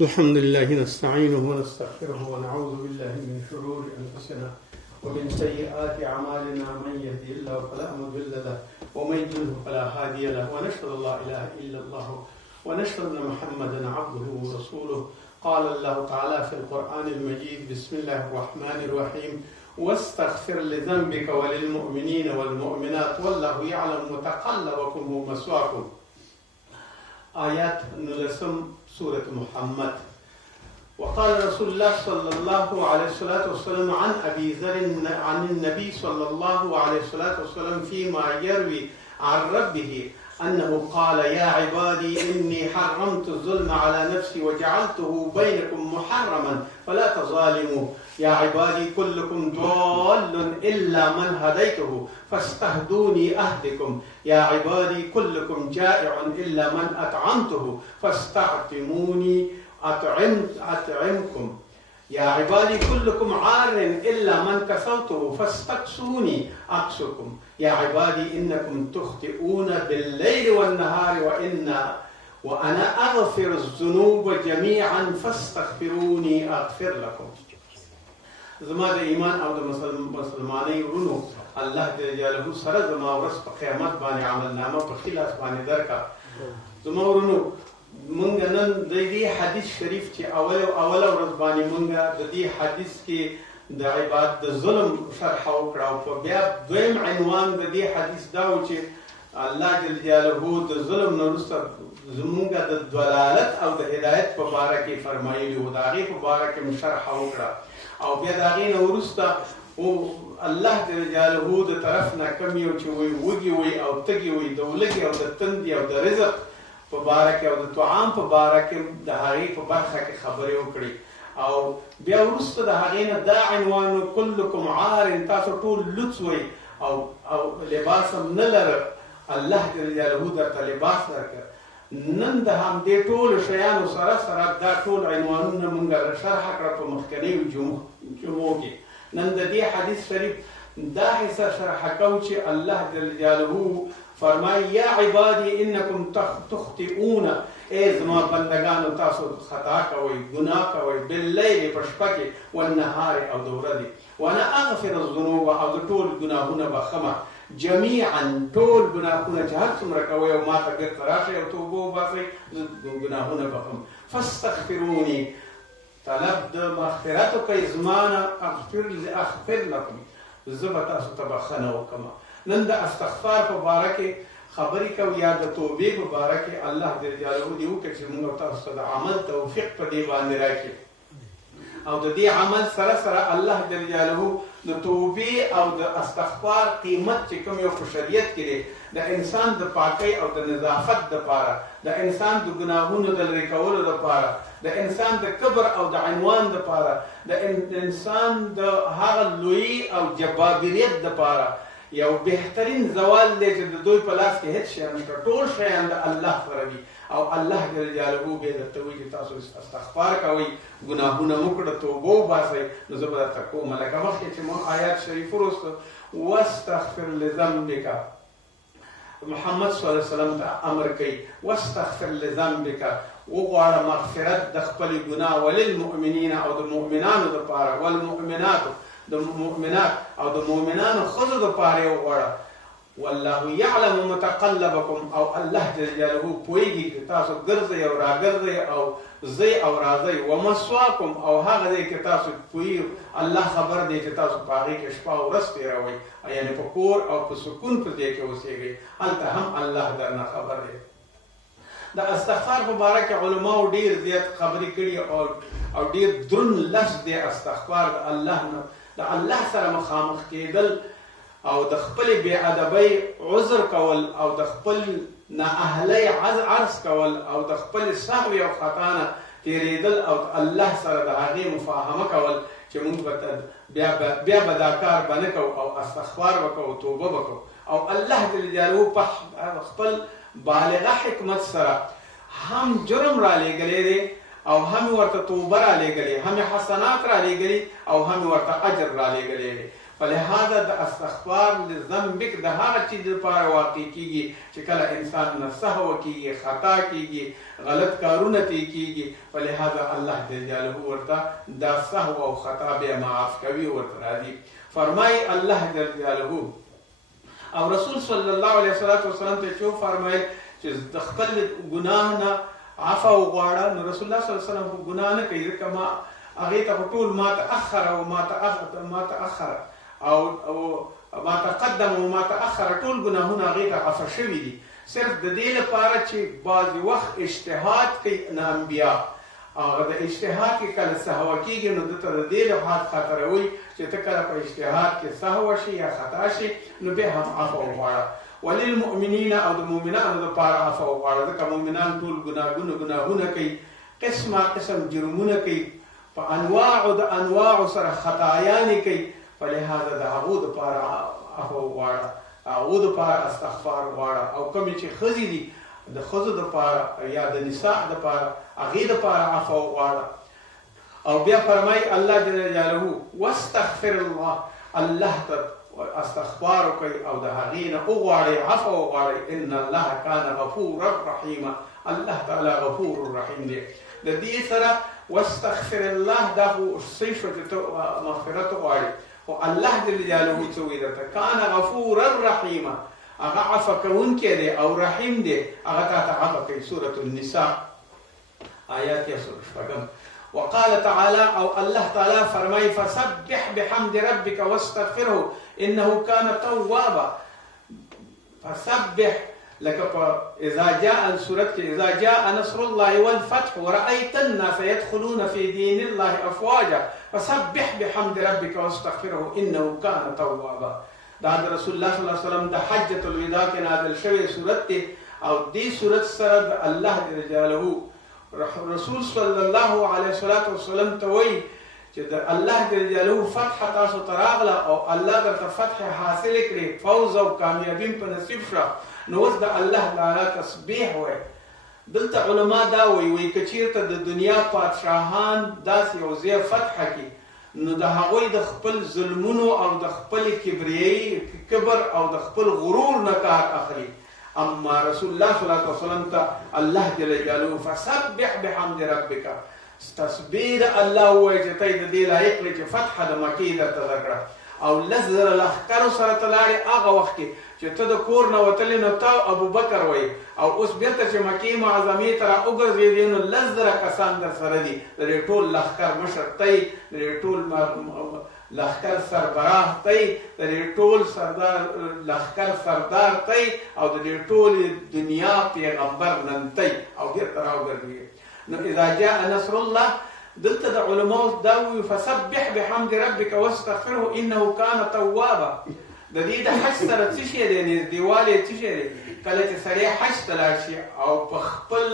الحمد لله نستعينه ونستغفره ونعوذ بالله من شرور أنفسنا ومن سيئات أعمالنا. من يهدي الله فلا مضل له ومن يضلل فلا هادي له، ونشهد أن لا إله إلا الله ونشهد أن محمدا عبده ورسوله. قال الله تعالى في القرآن المجيد: بسم الله الرحمن الرحيم، واستغفر لذنبك وللمؤمنين والمؤمنات والله يعلم متقلبكم ومثواكم. آيات نلسم سورة محمد. وقال رسول الله صلى الله عليه وسلم عن أبي ذر عن النبي صلى الله عليه وسلم فيما يروي عن ربه أنه قال: يا عبادي إني حرمت الظلم على نفسي وجعلته بينكم محرما فلا تظالموا. يا عبادي كلكم ضال إلا من هديته فاستهدوني أهدكم. يا عبادي كلكم جائع إلا من أطعمته فاستعطموني أطعمكم. يا عبادي كلكم عار إلا من كسوته فاستكسوني أكسكم. يا عبادي إنكم تخطئون بالليل والنهار وأنا أغفر الذنوب جميعا فاستغفروني أغفر لكم. زما د ایمان او د مسلمانۍ ورونو، الله جل جلاله سره زما ورځ په قیامت باندې عملنامه په خلاص باندې درکا. زما ورونو، مونږ نن د دې حدیث شریف چې اوله ورځ باندې مونږ د دې حدیث کې د عبادت د ظلم شرح وکړه، او په بیا دویم عنوان د دې حدیث دا و چې الله جل جلاله د ظلم نه وروسته زمونږ د ضلالت او د هدایت په باره کې فرمایلي و، د هغې په باره کې مې شرح وکړه. او بیا د هغې نه وروسته الله جل جلاله د طرف نه کوم یو چې وږي وي او تږي وي، د ولږې او د تندې او د رزق په باره کې او د طعام په باره کې د هغې په برخه کې خبرې وکړي. او بیا وروسته د هغې نه دا عنوان: کلکم عار، تاسو ټول لوڅ وئ او لباس هم نه لره، الله جل جلاله درته لباس درکړ. نن د همدې ټولو شیانو سره دا ټول عنوانونه مونږ شرح کړه په مخکنیو جمعو کې. نن د دې حدیث شریف دا حصه شرح کوو چې الله جل جلاله فرمایي: یا عبادي انکم تخطئون، ای زما بندگانو تاسو خطا کوئ، ګناه کوئ، باللیل په شپه کې، والنهار او د ورځې، وانا اغفر الذنوب او د ټول ګناهونه بخمه، جميعا ټول ګناهونه چې هر څومره کوئ او ما ته بېرته راشئ او توبه وباسئ، زه ګناهونه بخم. فاستغفروني، طلب د مغفرت وکئ زما نه، اغفر لکم، زه به تاسو ته بخښنه وکړم. نن د استغفار په باره کې خبرې کوو، یا د توبې په باره کې. الله جل جلاله دې وکړي چې موږ تاسو ته د عمل توفیق په دې باندې راکړي، او د دې عمل سره سره الله جل جلاله د توبې او د استغفار قیمت چې کوم یو په شریعت کې دی، د انسان د پاکۍ او د نظافت دپاره، د انسان د ګناهونو د لرې کولو دپاره، د انسان د کبر او د عنوان دپاره، د انسان د هغه لویي او جبابریت دپاره یو بهترین زوال دی چې د دوی په لاس کې هېڅ شی نشته، ټول شیان د الله سره دي. او الله جل جلاله بیا درته وایي چې تاسو استغفار کوئ، ګناهونه مو کړه، توبه وباسئ. نو زه به درته کوم لکه مخکې چې مو آیات شریف وروسته: واستغفر لذنبک، محمد صلی الله علیه وسلم ته امر کوي: واستغفر لذنبک، وغواړه مغفرت د خپلې ګناه، وللمؤمنین او د مؤمنانو دپاره، والمؤمنات د مؤمنات او د مؤمنانو ښځو دپاره یې وغواړه. والله یعلم متقلبکم، او الله جل جلاله پوهېږي چې تاسو ګرځئ او راګرځئ او ځئ او راځئ، ومثواکم، او هغه ځای کې تاسو پوهېږي، الله خبر دی چې تاسو په هغې کې شپه او ورځ تېروئ، یعنې په کور او په سکون په ځای کې اوسېږئ، هلته هم الله درنه خبر دی. د استغفار په باره کې علماو ډېر زیات خبرې کړي، او ډېر دروند لفظ دی استغفار. د الله نه د الله سره مخامخ کېدل، او د خپلې بې ادبۍ عذر کول، او د خپل نااهلۍ عرض کول، او د خپلې سهو او خطا نه تېرېدل، او الله سره د هغې مفاهمه کول چې موږ بیا به دا کار به نه کوو، او استغفار به کوو، توبه به کوو. او الله جل جلاله په خپل بالغه حکمت سره هم جرم را لېږلی دی، او هم ورته توبه را لېږلې، هم حسنات را لېږلي، او هم ورته اجر را لېږلی دی. فلهذا د استغفار لذنبک د هغه چیز لپاره واقع کیږي چې کله انسان نه سهو کیږي، خطا کیږي، غلط کارونه کیږي، فلهذا الله جل جلاله ورته دا سهو او خطا به معاف کوي ورته راځي. فرمای الله جل جلاله او رسول صلی الله علیه وسلم ته چو فرمایل چې د خپل ګناه نه عفو وغواړه، نو رسول الله صلی الله علیه وسلم ګناه نه کوي، ځکه ما هغې ته ټول ما تأخر او ما تأخر او ما تقدم او ما تأخر ټول ګناهونه هغې ته عفو شوي دي، صرف د دې لپاره چې بعضې وخت اجتهاد کوي نه انبیا، هغه د اجتهاد کې کله سهو کېږي نو ده ته د دې لحاظ خاطروي چې ته کله په اجتهاد کې سهو شي یا خطا شي نو بیا هم عفو وغواړه. وللمؤمنین او د مؤمنانو دپاره عفو وغواړه، ځکه مؤمنان ټول ګناهونه کوي، قسمه قسم جرمونه کوي، په انواعو د انواعو سره خطایانې کوي، فلهذا د هغو دپاره عفو وغواړه، هغو دپاره استغفار وغواړه. او کومې چې ښځې دي د ښځو دپاره یا د نساء دپاره هغې دپاره عفو وغواړه. او بیا فرمایي الله جل جلاله واستغفر الله، الله ته استغفار وکړئ او د هغې نه وغواړئ، عفو وغواړئ، ان الله کان غفورا رحیما، الله تعالی غفور رحیم دی. د دې سره واستغفر الله دا خو صحیح شو چې ته مغفرت وغواړې، خو الله جل جلاله څه وایي درته؟ کان غفورا رحیما، هغه عفو کوونکی دی او رحیم دی، هغه تا ته عفو کوي. سورة النساء آیات یا شپږم. وقال تعالى او الله تعالى فرمای فسبح بحمد ربك واستغفره انه كان توابا. فسبح لك اذا جاء سورة اذا جاء نصر الله والفتح ورأيت الناس يدخلون في دين الله افواجا فسبح بحمد ربك واستغفره انه كان توابا. دا رسول الله صلی الله علیه وسلم د حجۃ الوداع کې نازل شوی سورت دی او دې سورت سره الله جل جلاله رسول صلی الله علیه وسلم ته وایي چې د الله جل جلاله فتح تاسو ته راغله او الله درته فتح حاصل کړي، فوز او کامیابي په نصیب شوه، نو اوس د الله تعالی تسبیح وایي. دلته علما دا وایي که چېرته د دنیا پادشاهان داسې یو ځای فتح کړي نو د هغوی د خپل ظلمونو او د خپل کبر او د خپل غرور نه کار اخلي. اما رسول الله صلی الله علیه وسلم ته الله جل جلاله فسبح بحمد ربک، تسبیح الله وایي چې ته د دې لایق دی چې فتح د مکې درته درکړه او لس زره لښکرو سره ته لاړې هغه وخت کې چې ته د کور نه وتلې نو ته ابوبکر وایي او اوس بیرته چې مکې معظمې ته را وګرځېدې نو لس زره کسان در سره دي، د دې ټول لښکر مشر ته یې، د دې ټول لښکر سربراه ته یې، د دې ټول لښکر سردار ته یې او د دې ټول دنیا پیغمبر نن ته یې او بیرته را وګرځېدې. نو اذا جاء نصر الله دلته د علماو دا وایي فسبح بحمد ربك واستغفره انه كان توابا. د دې د حج سره څه شی دی؟ نږدېوالی څه شی دی؟ کله چې سړی حج ته لاړ شي او په خپل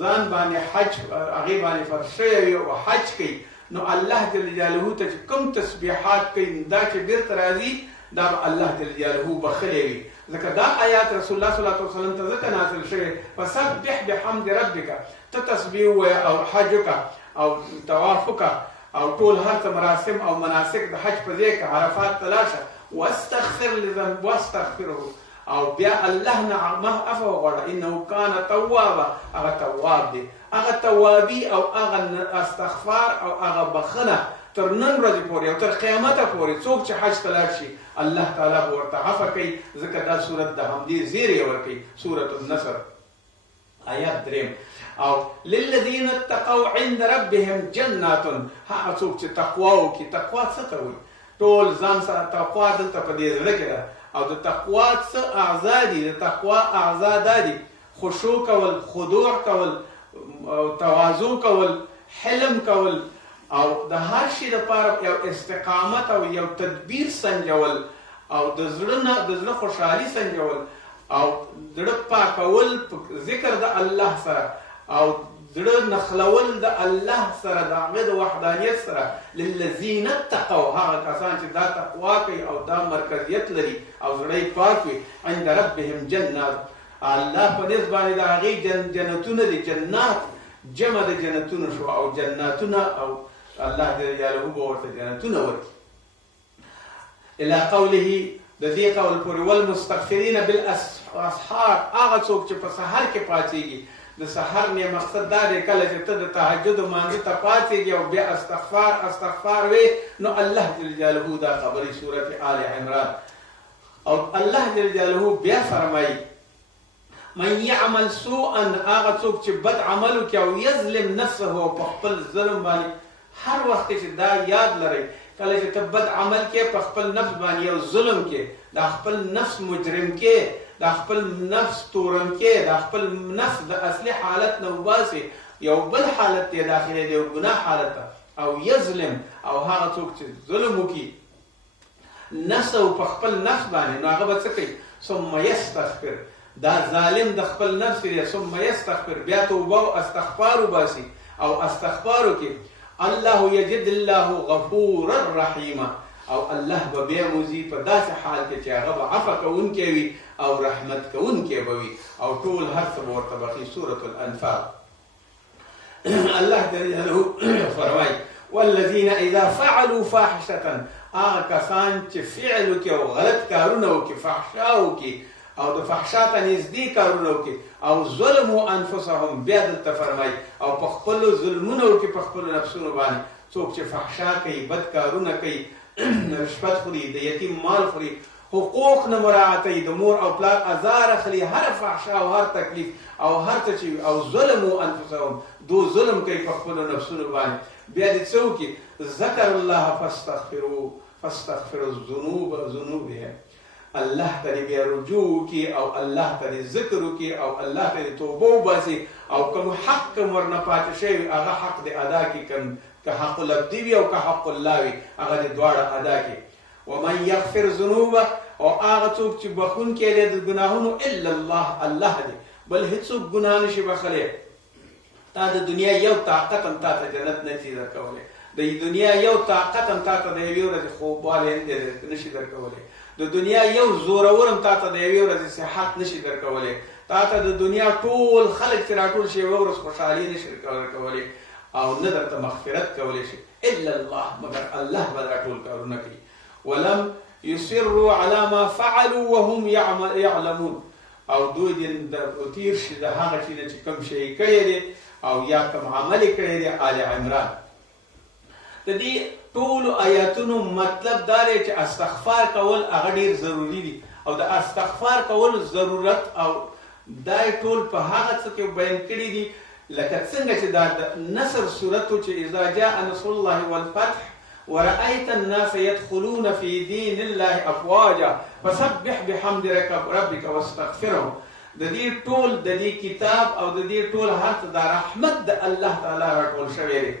ځان باندې حج هغې باندې فرض شوی وي او حج کوي نو الله جل جلاله ته چې کوم تسبیحات کوي دا چې بیرته راځي دا به الله جل جلاله بخلی وي. ځکه دا آیات رسول الله صلی الله علیه وسلم ته ځکه نازل شوی فسبح بحمد ربک، ته تسبیح ووایه او حج وکړه او طواف وکړه او ټول هر څه مراسم او مناسک د حج په ځای کې عرفات ته لاړ شه، واستغفر لذنب واستغفره او بیا الله نه عفو وغواړه، انه کان توابا، هغه تواب دی، هغه توابي او هغه استغفار او هغه بخنه تر نن ورځې پورې او تر قیامته پورې څوک چې حج ته لاړ شي الله تعالی به ورته عفو کوي. ځکه دا صورت د همدې زیری ورکوي. سورة النصر آیات 3. او للذین اتقوا عند ربهم جنات، هغه څوک چې تقوا وکړي. تقوا څه ته وایي؟ ټول ځان سره تقوا دلته په دې زړه کې ده او د تقوا څه اعضا دي؟ د تقوا اعضا دا دي: خشوع کول، خضوع کول، تواضع کول، حلم کول او د هر شي لپاره یو استقامت او یو تدبیر سنجول او د زړه خوشحالي سنجول او زړه پاکول ذکر د الله سره او زړه نخلول د الله سره د هغه د وحدانیت سره. للذین اتقوا، هغه کسان چې دا تقوا کوي او دا مرکزیت لري او زړه یې پاک وي. عند ربهم جنات، الله په نسبت باندې د هغې جنتونه دي. جنات جمع د جنتونو شو او جناتونه او الله جل جلاله به ورته جنتونه ورکړي. الى قوله د دې قول پورې والمستغفرین بالاسحار هغه څوک چې په سحر کې پاتېږي. د سحر نه مقصد دا دی کله چې ته د تهجد مانځه ته پاتېږي او بیا استغفار وې نو الله جل جلاله دا خبرې سورۃ آل عمران او الله جل جلاله بیا فرمایي من يعمل سوءا هغه څوک چې بد عمل وکړي او یظلم نفسه په خپل ظلم باندې هر وخت چې دا یاد لرئ کله چې ته بد عمل کې په خپل نفس باندې یو ظلم کې دا خپل نفس مجرم کې دا خپل نفس تورن کې دا خپل نفس د اصلي حالت نه وباسي یو بل حالت ته داخلي دی ګناه حالت او یظلم او هغه څوک چې ظلم وکړي نفس او په خپل نفس باندې نو هغه به څه کوي ثم یستغفر دا ظالم د خپل نفس دی ثم یستغفر بیا توبه او استغفار وباسي او استغفار وکړي الله یجد الله غفورا رحیما او الله به بیا موزي په داسې حال کې چې هغه به عفو کوونکی وي او رحمت کوونکی به وي او ټول هر څه به ورته بخي. سورة الانفال الله جل جلاله فرمایي والذین اذا فعلوا فاحشة هغه کسان چې فعل وکړي او غلط کارونه وکړي فحشا وکړي او د فحشا ته نږدې کارونه وکړي او ظلموا انفسهم بیا دلته فرمایي او په خپلو ظلمونه وکړي په خپلو نفسونو باندې څوک چې فحشا کوي بد کارونه کوي رشوت خوري د یتیم مال خوري حقوق نه مراعاتوي د مور او پلار ازار اخلي هر فحشا او هر تکلیف او هر څه چې او ظلموا انفسهم دو ظلم کوي په خپلو نفسونو باندې بیا دې څه وکړي ذکر الله فاستغفروا الذنوب ذنوبهم الله ته بیا رجوع کی او الله ته ذکر کی او الله ته توبه وباسي او کوم حق کوم ورنه پاتې شوی هغه حق دې ادا کی کوم که حق الابدی وي او که حق الله وي هغه دې دواړه ادا کی. ومن یغفر ذنوب او هغه څوک چې بخون کې دې د ګناهونو الا الله دې بل هیڅوک ګناه نشي بخلی. تا د دنیا یو طاقت هم تا ته جنت نشي درکولی د دنیا یو طاقت هم تا ته د یوې ورځې خوبوالی نشي درکولی د دنیا یو زورور هم تا ته د یوې ورځې صحت نشي درکولی تا ته د دنیا ټول خلک چې راټول شي یوه ورځ خوشحالي نشي درکولی او نه درته مغفرت کولی شي الا الله مگر الله به دا ټول کارونه کوي. ولم یصروا علی ما فعلوا وهم یعلمون او دوی دې تیر شي د هغه چې کوم شی کړی دی او یا کوم عمل کړی دی. آل عمران د دې ټولو آیاتونو مطلب دا دی چې استغفار کول هغه ډیر ضروري دي او د استغفار کول ضرورت او دا ټول په هغه څه کې بیان کړي دي لکه څنګه چې دا نصر سورته چې اذا جاء نصر الله والفتح ورأيت الناس يدخلون في دين الله افواجا فسبح بحمد ربك واستغفره. د دې ټول د دې کتاب او د دې ټول هر څه د رحمت د الله تعالی راټول شوی دی.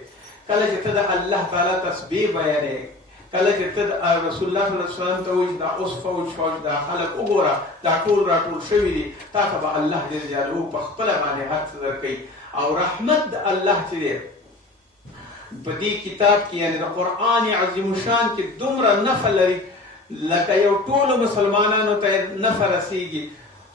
کله چې ته د الله تعالی تسبیح بیانې کله چې ته رسول الله صلی الله علیه وسلم ته وایي دا اوس فوج دا خلک وګوره دا ټول راټول شوي دي تا ته به الله جل جلاله په خپله باندې هر څه درکوي او رحمت د الله چې دی په دې کتاب کې یعنې د قرآن عظیم شان کې دومره نفع لري لکه یو ټولو مسلمانانو ته نفع رسیږي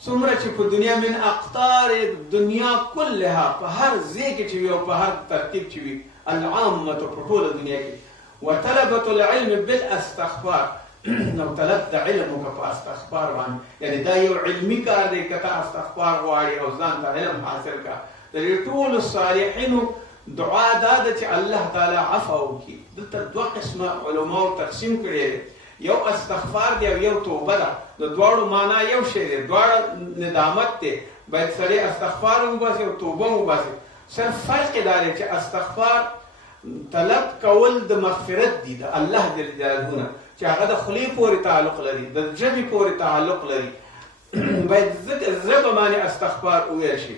څومره چې په دنیا من اقطار دنیا کلها په هر ځای کې چې وي او په هر ترتیب چې وي العامة په ټوله دنیا کې وطلبة العلم بالاستغفار نو طلب د علم وکړه په استغفار باندې یعنې دا یو علمي کار دی که ته استغفار غواړې او ځان ته علم حاصل کړه د دې ټولو صالحینو دعا دا ده چې الله تعالی عفو وکړي. دلته دوه قسمه علماو تقسیم کړی دی یو استغفار دی او یو توبه ده د دواړو معنا یو شی دی دواړه ندامت دی باید سړی استغفار هم وباسي او توبه هم وباسي صرف فرق دا دی چې استغفار طلب کول د مغفرت دی د الله جل جلاله نه چې هغه د خولې پورې تعلق لري د ژبې پورې تعلق لري باید ژبه باندې استغفار وویل شي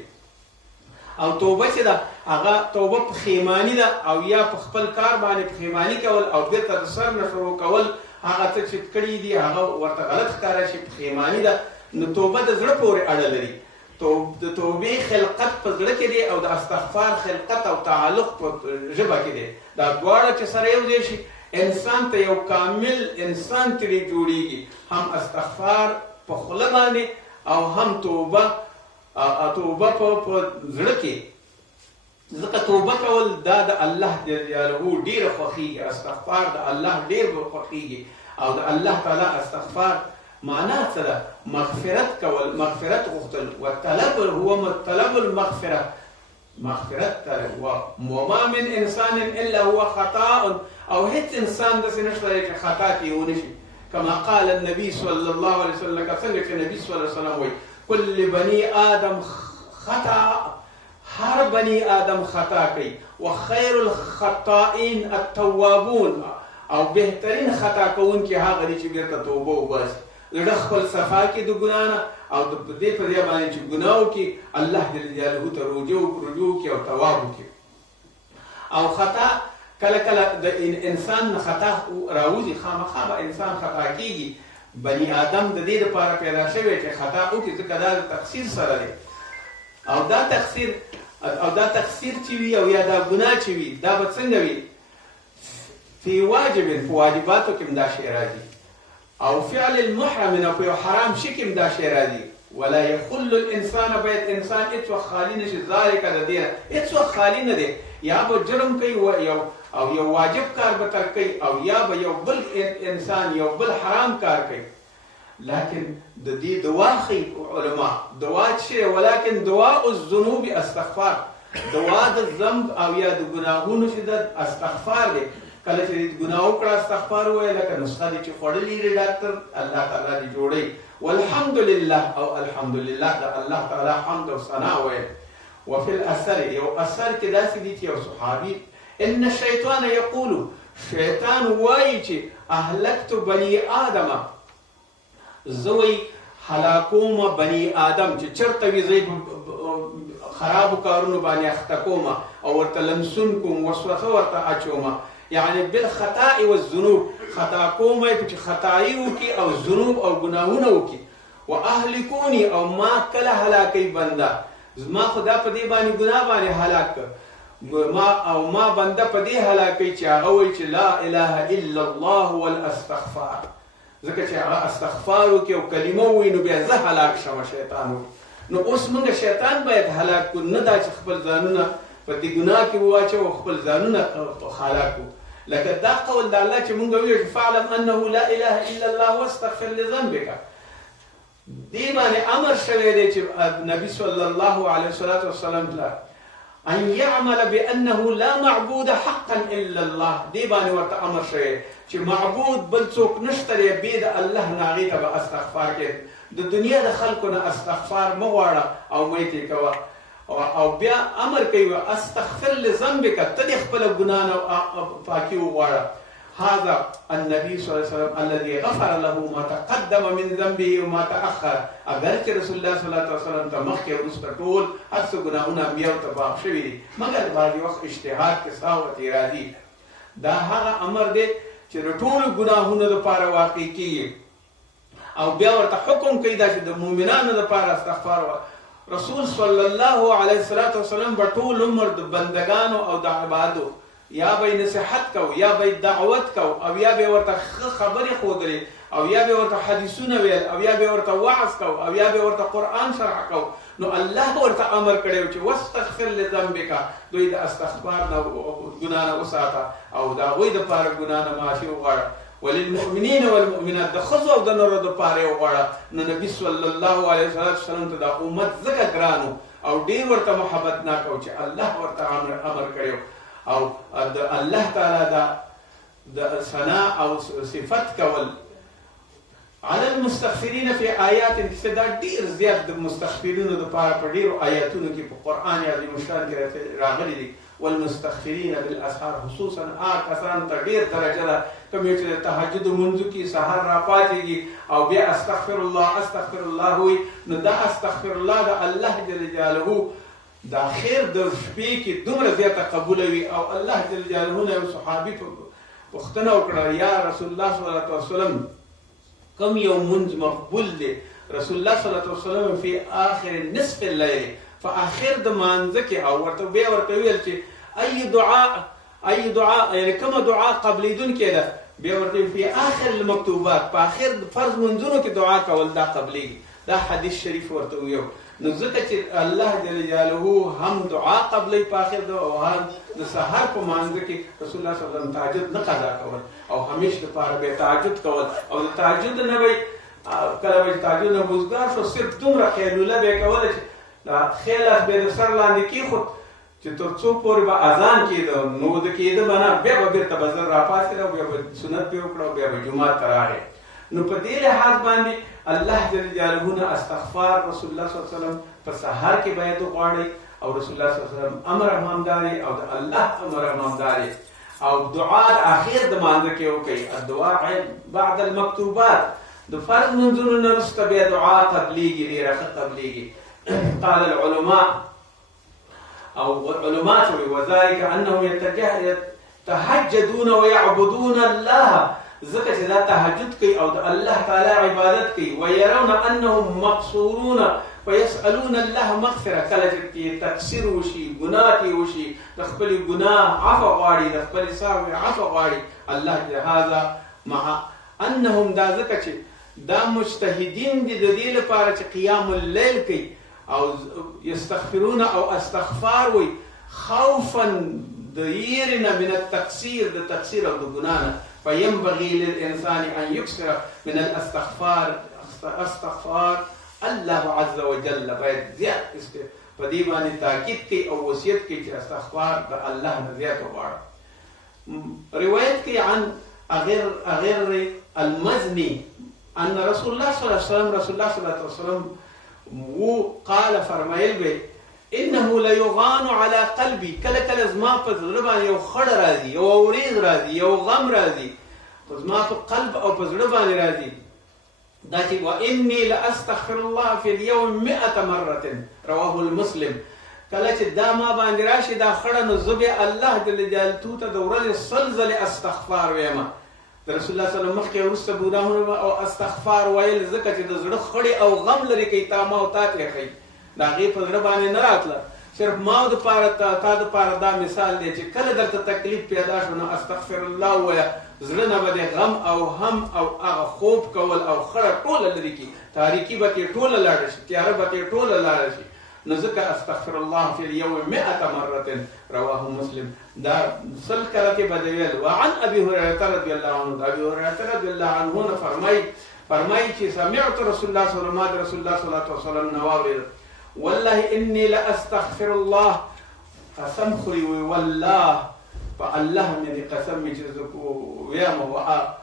او توبه چې ده هغه توبه پښیماني ده او یا په خپل کار باندې پښیماني کول او بیرته د سر نه شروع کول هغه څه چې کړي دي هغه ورته غلط ښکاره شي پښیماني ده نو توبه د زړه پورې اړه لري د توبې خلقت په زړه کې دی او د استغفار خلقت او تعلق په ژبه کې دی دا دواړه چې سره یو ځای شي انسان ته یو کامل انسان ترې جوړیږي هم استغفار په خوله باندې او هم توبه په زړه کې ځکه توبه کول دا د الله جل جلاله ډېره خوښېږي استغفار د الله ډېر خوښېږي او د الله تعالی استغفار معنا څه ده؟ مغفرت کول، مغفرت غوښتل. والطلب هو طلب المغفره، مغفرت طلب. وما من انسان الا هو خطاء، او هیڅ انسان داسې نشته چې خطا کوي ونشي. كما قال النبي صلى الله عليه وسلم، لکه څنګه چې نبی صلی الله علیه وسلم وایي كل بني آدم خطا، هر بني آدم خطا کوي. وخير الخطائين التوابون، او بهترین خطا کوونکي هغه دي چې بیرته توبه وباسي، زړه خپل صفا کړي د ګناه نه، او د دې په دې باندې چې ګناه وکړي الله جل جلاله ته رجوع وکړي او توبه وکړي. او خطا کله کله د انسان نه خطا راوځي، خامخا به انسان خطا کیږي. بني آدم د دې لپاره پیدا شوی چې خطا وکړي، ځکه دا د تقصیر سره دی. او دا تقصیر چې وي او یا دا ګناه چې وي، دا به څنګه وي؟ فی واجب، په واجباتو کې دا شی راځي، او فعل المحرم، او په حرام شي کې دا شی راځي. ولا يخل الانسان، باید انسان هیڅ وخت خالی نشي ذالک د دې، هیڅ وخت خالی نه دی. یا به جرم کوي او یو واجب کار به تر کوي، او یا به یو بل انسان یو بل حرام کار کوي. لكن د دې دوا خي علما دوا چې ولكن دواء الذنوب استغفار، دوا د ذنب او یا د ګناهونو چې د استغفار دی. کله چې ګناه وکړه استغفار وایي، لکه نسخه دي چې خوړلې دی ډاکټر، الله تعالی دې جوړي. والحمد لله، او الحمد لله د الله تعالی حمد او ثنا وایي. وفي الاثر، یو اثر کې داسې دي چې یو صحابي ان الشیطان یقول، شیطان وایي چې اهلکت بني آدم، زوی هلاکوم بني آدم، چې چرته وي زه خراب کارونو باندې اخته کوم او ورته لمسون کوم، وسوسه ورته اچوم. يعني بالخطا والذنوب، خطا کوم چې خطای وکي او ذنوب او ګناهونه وکي. واهلكوني، او ما کله هلاکي بنده، ما خدا په دې باندې ګناه باندې هلاک، ما بنده په دې هلاکي چې هغه وایي چې لا اله الا الله والاستغفار، ځکه چې هغه استغفار وکي او کلمه وایي، نو بیا زه هلاک شم شیطان. نو اوس موږ شیطان باید هلاک کړو، نه دا چې خپل ځانونه په دې ګناه کې وواچو او خپل ځانونه هلاک کړو. لکه دا قول د الله چې موږ ویل چې فاعلم انه لا اله الا الله واستغفر لذنبك، دې باندې امر شوی دی چې نبی صلی الله علیه وسلم ته ان يعمل بانه لا معبود حقا الا الله، دې باندې ورته امر شوی چې معبود بل څوک نشته دی بيد الله نه، هغې ته به استغفار کوي. د دنیا د خلکو نه استغفار مه غواړه او مه یې کوه. او بیا امر کوي استغفر لذنبك، ته دې خپله ګناه نه پاکي وغواړه. هذا النبي صلى الله عليه وسلم الذي غفر له ما تقدم من ذنبه وما تأخر. اگر چې رسول الله صلی الله علیه وسلم ته مخکې وروسته ټول هر څه ګناهونه انبیاو ته معاف شوي دي، مګر بعضې وخت اجتهاد کې ساوت ارادي. دا هغه امر دی چې د ټولو ګناهونو دپاره واقع کېږي، او بیا ورته حکم کوي دا چې د مؤمنانو دپاره استغفار. رسول صلی الله علیه وسلم به ټول عمر د بندگانو او د عبادو یا به نصیحت کو، یا به دعوت کو، او یا به ورته خبرې ښودلې، او یا به ورته حدیثونه ویل، او یا به ورته وعظ کو، او یا به ورته قرآن شرح کو. نو الله ورته امر کړی چې واستغفر لذنبک، دوی د استغفار نه ګناه نه وساته او د هغوی دپاره ګناه نه معافي وغواړه. وللمؤمنین والمؤمنات، د ښځو او د نرو دپاره یې وغواړه. نو نبي صلی الله علیه وسلم ته دا امت ځکه ګران او ډېر ورته محبت ناک و چې الله ورته امر کړی، او د الله تعالی د ثنا او صفت کول على المستغفرین فی آیات، چې دا ډېر زیات د مستغفرینو دپاره په ډېرو آیاتونو کې په قرآن عظیم الشان کې راغلي دي. والمستغفرین بالاسحار، خصوصا کسانو ته ډېر درجه ده کوم چې د تهجد لمونځو کې سحر راپاڅېږي او بیا استغفر الله وایي. نو دا استغفر الله د الله جل جلاله دا خیر د شپې کې دومره زیاته قبولوي. او الله جل جلاله نه یو صحابي پوښتنه وکړه، یا رسول الله صلی الله علیه وسلم کوم یو منځ مقبول دی؟ رسول الله صلی الله علیه وسلم فی آخر نصف اللیل، په آخر د مانځه کې، او بیا ورته ویل چې ای دعا یعنی کومه دعا قبلېدونکې ده؟ بیا ورته فی آخر المکتوبات، په آخر د فرض منځونو کې دعا کول دا قبلېږي. دا حدیث شریف ورته ویو. نو ځکه چې الله جل جلاله هم دعا قبلې په اخر د او هم د سحر په مانځ کې رسول الله صلی الله علیه وسلم تهجد نه قضا کول او همیشه لپاره به تهجد کول او د تهجد نه وي کله به تهجد نه وزګار شو صرف دومره خیلوله به کول چې دا خیله به سر لاندې کیخود چې تر څو پورې به اذان کېده نو د کېده بنا بیا به بیرته به زر راپاڅېده او بیا به سنت پرې وکړه او بیا به جومات ته راغی نو په دې لحاظ باندې الله جل جلاله نه استغفار رسول الله صلی الله علیه وسلم په سحر کې باید وغواړي او رسول الله صلی الله علیه وسلم امر هم داري او د الله امر هم داري او دعا اخر د مانځ کې وکړي الدعاء بعد المكتوبات د فرض منځونو نه وروسته بیا دعا قبليږي ډېره ښه قبليږي قال العلماء او علماء وذلك انهم يتهجدون ويعبدون الله ځکه چې دا تهجد کوي او د الله تعالی عبادت کوي ويرون انهم مقصورون ويسالون الله مغفره کله چې تقصیر وشي ګناه کې وشي د خپل ګناه عفو غواړي د خپل ساوي عفو غواړي الله هذا مع انهم دا ځکه چې دا مجتهدین دي د دې لپاره چې قیام الليل کوي او يستغفرون او استغفار وي خوفا ضيرنا من التقصير د تقصير او د ګناه فينبغي للإنسان أن يكثر من الاستغفار الله عز وجل باید زیات په دې باندې تاکید کوي او وصیت کوي چې استغفار د الله نه زیات وغواړه روایت کوي عن أغر المزني أن رسول الله صلى الله عليه وسلم رسول الله صلى الله عليه وسلم وقال فرمایل به انه ليغان على قلبي کله زما په زړه باندې یو خړ راځي یو اوریز راځي یو غم راځي په زما په قلب او په زړه باندې راځي دا چې واني لاستغفر الله في اليوم 100 مره رواه المسلم کله چې دا ما باندې راشي دا خړ نو زبې الله جل جلاله ته د ورځې سلزل استغفار ویما د رسول الله صلی الله علیه وسلم مخکې وروسته بوداونه او استغفار ویل ځکه چې د زړه خړې او غم لري کوي تا ما او تا ته کوي دا غي په زړه باندې نه راتله صرف ما د پاره تا د پاره دا مثال دی چې کله درته تکلیف پیدا شو نو استغفر الله ویا زړه نه بده غم او هم او هغه خوب کول او خړه ټوله لري کی تاریکی به ټوله لاړ شي تیار به ټوله لاړ شي نو ځکه استغفر الله في اليوم 100 مره رواه مسلم دا سل کرته بدویل وعن ابي هريره رضي الله عنه ابي هريره رضي الله عنه فرمای چې سمعت رسول الله صلی الله علیه وسلم نواویل والله اني لاستغفر الله قسم خوري والله فالله من قسم جزكو ويا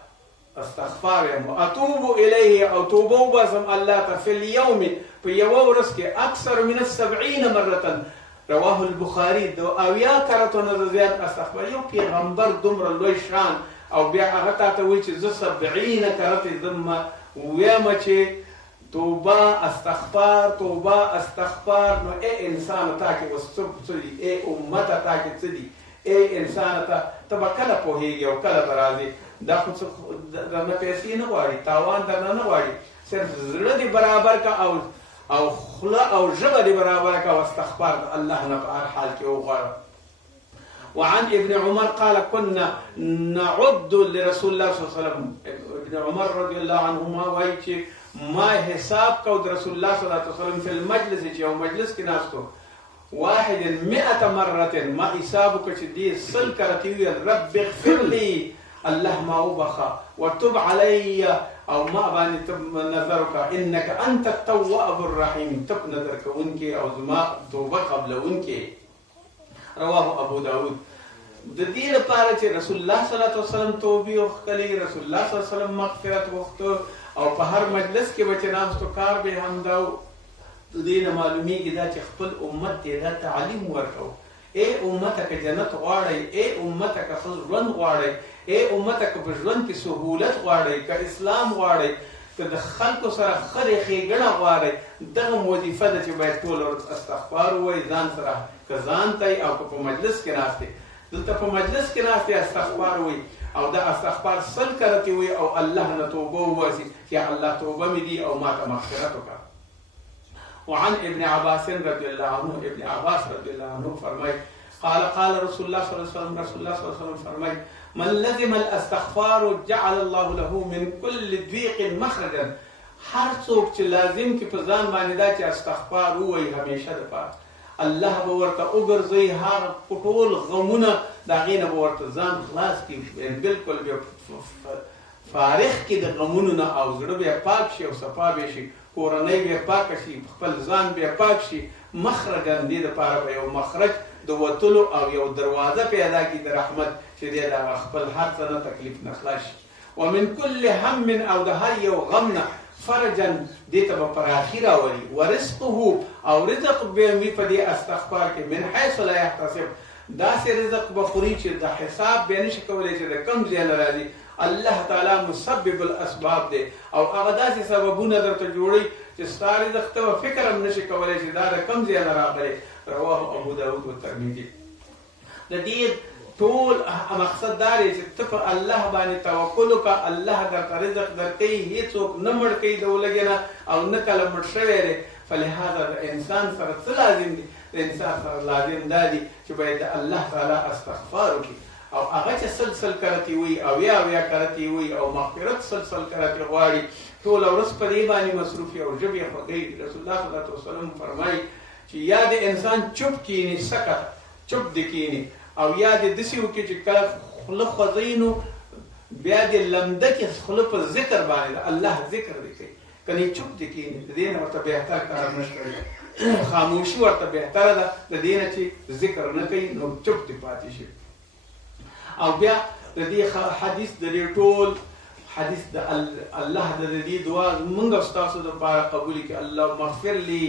استغفار واتوب اليه او توبوا بسم الله في اليوم في يورس اكثر من 70 مره رواه البخاري دو او يا كرتون زياد استغفر يو پیغمبر دمر لوی شان او بیا هغه ته وی چې 70 کرته ذم ويا ما چې توبه استغفار نو اي انسان تا کې وسڅي اي امت تا کې څدي اي انسان ته تبکله په هیږي او کله برازي دا خو د نه پیسې نه غواړي تاوان درنه نه غواړي صرف زړه دي برابر کا او خلا او جبه دي برابر کا واستغفار الله نه په هر حال کې وغواړي وعن ابن عمر قال كنا نعد لرسول الله صلى الله عليه وسلم ابن عمر رضي الله عنهما وايي ما حساب کو رسول الله صلى الله عليه وسلم في المجلس يوم مجلس کې ناستو 100 مرة ما حسابك شديد سل كرتي رب اغفر لي الله ما وبخا وتب علي او ما باني تب نظرك انك انت التواب الرحيم تب نظرك وانك او زما توبه قبل وانك رواه ابو داود د دې لپاره چې رسول الله صلی الله علیه وسلم توبې وکړي رسول الله صلی الله علیه وسلم مغفرت وکړي او په هر مجلس کې بچ ناستو کار به هم دا د دې معلومیږي دا چې خپل امت ته تعلیم ورکو اے امتک جنت غواړي اے امتک ژوند غواړي اے امتک په ژوند کې سہولت غواړي که اسلام غواړي که د خلکو سره خري ښېګڼه غواړي دغه وظیفه ده چې باید ټول ورځ استغفار ووایي ځان سره که ځان ته او که په مجلس کې ناست دلته په مجلس کې ناست استغفار ووایي او دا استغفار سل کرتی وي او الله نه توبه وباسي چې الله توبه مې دي او ما ته مغفرت وکړه وعن ابن عباس رضي الله عنه ابن عباس رضي الله عنه فرمای قال رسول الله صلى الله عليه وسلم رسول الله صلى الله عليه وسلم فرمای من لزم الاستغفار جعل الله له من كل ضيق مخرجا هر څوک چې لازم کې په ځان باندې دا چې استغفار ووایي همیشه دپاره الله به ورته وګرځوي هغه ټول غمونه د هغې نه به ورته ځان خلاص کړي بلکل بیا فارغ کړي د غمونو نه او زړه بیا پاک شي او صفا بیا شي کورنۍ بیا پاکه شي خپل ځان بیا پاک شي مخرجا دې دپاره به یو مخرج د وتلو او یو دروازه پیدا کړي د رحمت چې دی د خپل هر څه نه تکلیف نه خلاص شي ومن کل هم او د هر یو غم نه فرجا دې ته به پراخي راولي ورزقه او رزق به وي په دې استغفار کې من حیث لا یحتسب داسې رزق به خوري چې د حساب بیا نشي کولی چې د کم ځای نه راځي الله تعالی مسبب الاسباب دی او هغه داسې سببونه درته جوړوي چې ستا رزق ته فکر هم نشي کولی چې دا د کم ځای نه راغلی رواه ابو داود و ترمذي د دې ټول مقصد دا دی چې ته په الله باندې توکل وکړه الله درته رزق درکوي هېڅوک نه مړ کوي د ولږې نه او نه کله مړ شوی دی فلهذا د انسان سره څه لازم دي د انسان سره لازم دا دي چې باید د الله تعالی استغفار وکړي او هغه چې سلسل کرتي وي او یا کرتي وي او مغفرت سلسل کرتي غواړي ټوله ورځ په دې باندې مصروف او ژبې خوږوي رسول الله صلی الله علیه وسلم فرمایي چې یا د انسان چوپ کینی سکت چوپ د کینی او یا د داسې وکړي چې کله خوله خوځوي نو بیا د لمده کې خوله په ذکر باندې الله ذکر دی کوي کنی چوپ د کینی د دې نه ورته بهتر کار نشته خاموشي ورته بهتره ده د دې نه چې ذکر نه کوي نو چوپ دې پاتې شي او بیا د دې حدیث د دې ټول حدیث د الله د دې دعا موږ ستاسو لپاره قبول کړي اللهم اغفر لي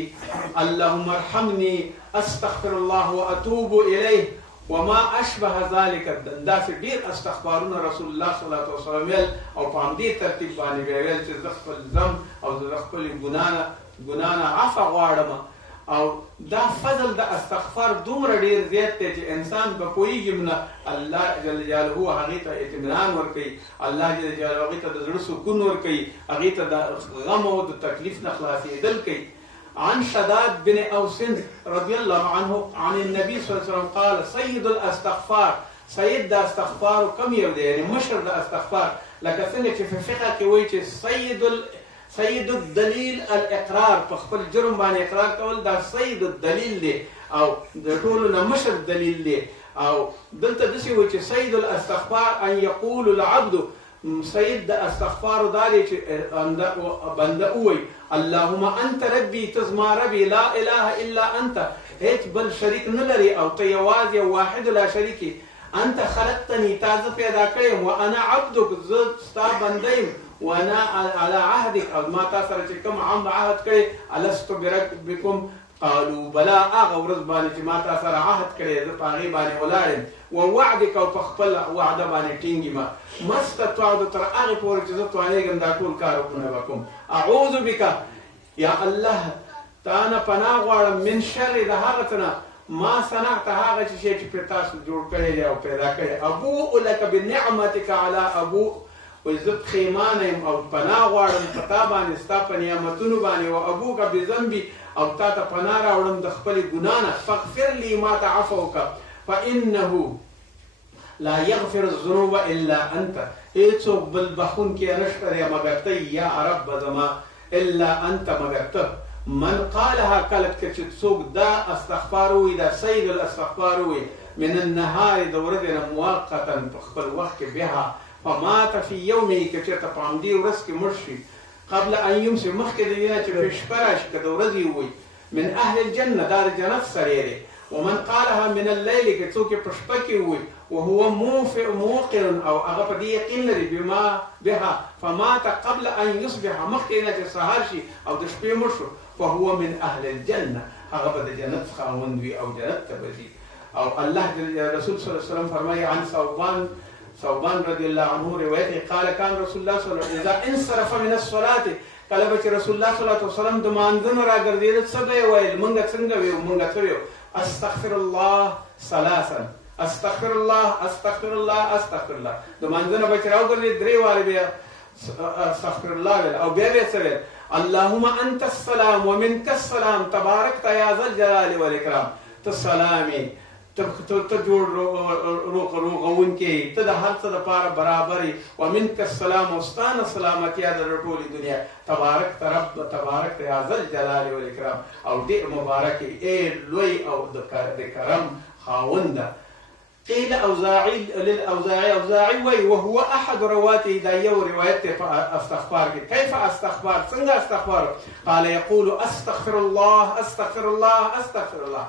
اللهم ارحمني استغفر الله واتوب الیه وما اشبه ذلك داسې ډېر استغفارونه رسول الله صلی الله علیه وسلم ویل او په همدې ترتیب باندې ویل چې زه خپل ذنب او زه خپل ګناه نه عفو غواړم او دا فضل د استغفار دومره ډېر زیات دی چې انسان به پوهېږي نه الله جل جلاله هغې ته اطمینان ورکوي الله جل جلاله هغې ته د زړه سکون ورکوي هغې ته د غم او د تکلیف نه خلاصېدل کوي عن شداد بن اوس رضي الله عنه عن النبي صلى الله عليه وسلم قال سيد الاستغفار سيد د استغفار کم یو دی یعنی مشر د استغفار لکه څنګه چې په فقه کې وایي چې سید الدلیل الاقرار په خپل جرم باندې اقرار کول دا سید الدلیل دی او د ټولو نه مشر دلیل دی او دلته داسې وایي چې سید الاستغفار ان یقول العبد سید د استغفار دا دی چې بنده ووایي اللهم انت ربي تزما ربي لا اله الا انت هیڅ بل شریک نه لري او ته یوازې واحد لا شریک انت خلقتني تا زه پیدا کړی وانا عبدك زه ستا بنده یم وانا على عهدك او ما تا سره چې کوم عهد کړی الست بربكم قالوا بلا هغه ورځ باندې چې ما تا سره عهد کړی زه په هغې باندې ولاړ یم ووعدك او په خپل وعده باندې ټینګ یم ما استطعت تر هغې پورې چې زه توانېږم دا ټول کارونه به کوم اعوذ بک یا الله تا نه پناه غواړم من شر د هغه څه نه ما صنعت هغه شی چې په تاسو جوړ کړی دی او پیدا کړی ابوء لك بنعمتك على ابوء وایي زه پښیمانه یم او پناه غواړم په تا باندې ستا په نعمتونو باندې و ابوک بذنبي او تا ته پناه راوړم د خپلې ګناه نه فاغفر لي ما ته عفو وکړه فانه لا یغفر الذنوب الا انت هېڅوک بل بخونکی نشته دی مګر ته یا رب زما الا انت مګر ته من قالها کله چې څوک دا استغفار ووایي دا سید الاستغفار ووایي من النهار د ورځې نه موقتا په خپل وخت کې بها فمات في يومه که چېرته په همدې ورځ کې مړ شي قبل ان يمسي مخکې د دې نه چې په شپه راشي که د ورځې ووایي من اهل الجنه دا د جنت سړی دی ومن قالها من الليل که څوک یې په شپه کې ووایي وهو موقن او هغه په دې یقین لري بما بها فمات قبل ان يصبح مخکې نه چې سهار شي او د شپې مړ شو فهو من اهل الجنه هغه به د جنت خاوند وي او جنت ته به ځي او الله رسول صلی الله علیه وسلم فرمایي عن ثوبان رضی الله عنه روایت قال كان رسول الله صلی الله علیه وسلم اذا انصرف من الصلاه کله به چې رسول الله صلی الله علیه وسلم د مانځه نه راګرځېده څه به یې ویل موږ څنګه ویو موږ څه ویو استغفر الله ثلاثا استغفر الله استغفر الله استغفر الله د مانځه نه به چې راوګرځېد درې وارې بیا استغفر الله ویل او بیا به یې څه ویل اللهم انت السلام ومنك السلام تباركت يا ذا الجلال والاكرام ته سلامي تجور روغون کې ته د هر څه لپاره برابرې ومنک السلام واستانه سلامتی د ټولې دنیا تبارک رب تبارک یا ذل جلال والاکرام او ډېر مبارک ای لوی او د کرم خاونده. قيل أوزاعي وي وهو أحد رواته دا يو روايته استغفار كيف استغفار سنجا استغفار قال يقول أستغفر الله أستغفر الله أستغفر الله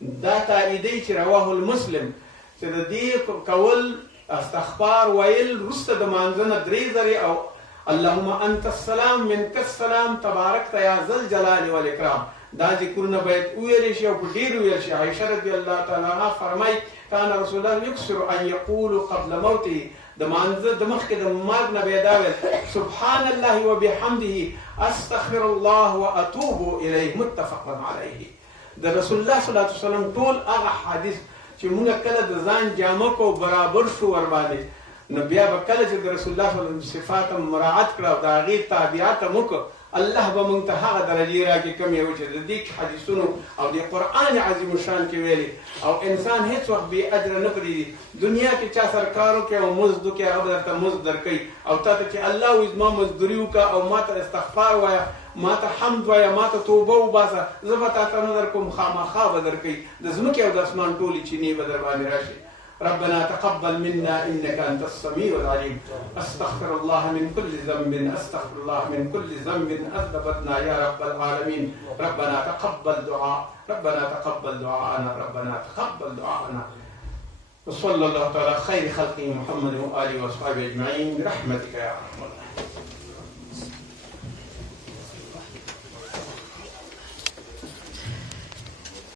دا تائيدي رواه المسلم سيدي كول استغفار ويل رست دمانزنا دريزري أو اللهم أنت السلام منك السلام تباركت يا ذا الجلال والإكرام دا ذكرنا بيت ويل شي او كثير ويل شي. عائشة رضي الله تعالى عنها فرمای كان رسول الله يكثر أن يقول قبل موته دمخك دماغنا بيداول سبحان الله وبحمده أستغفر الله وأتوب إليه متفق عليه. ده رسول الله صلى الله عليه وسلم طول أغا حديث چې مونږ کله د ځان جامه کو برابر شو ور باندې نو بیا به کله چې د رسول الله صلی الله علیه وسلم صفات مراعات کړه او د هغې تابعات هم وکړه الله به مونږ ته هغه درجې راکړي کوم یو چې د دې حدیثونو او د قرآن عظیم الشان کې ویلي او انسان هیڅ وخت بې اجره نه پرېږدي. دنیا کې چا سره کار وکړي او مزد وکړي هغه به درته مزد درکوي او تا ته چې الله وایي زما مزدوري وکړه او ما ته استغفار وایه ما ته حمد وایه ما ته توبه وباسه زه به تا ته نه درکوم خامخا به درکوي د ځمکې او د اسمان ټولې چینې به در باندې راشي. ربنا تقبل منا إنك أنت السميع العليم. أستغفر الله من كل ذنب أستغفر الله من كل ذنب أذنبنا يا رب العالمين. ربنا تقبل دعاء ربنا تقبل دعاءنا ربنا تقبل دعاءنا. وصلى الله تعالى خير خلقه محمد وآله وصحبه أجمعين برحمتك يا أرحم الراحمين.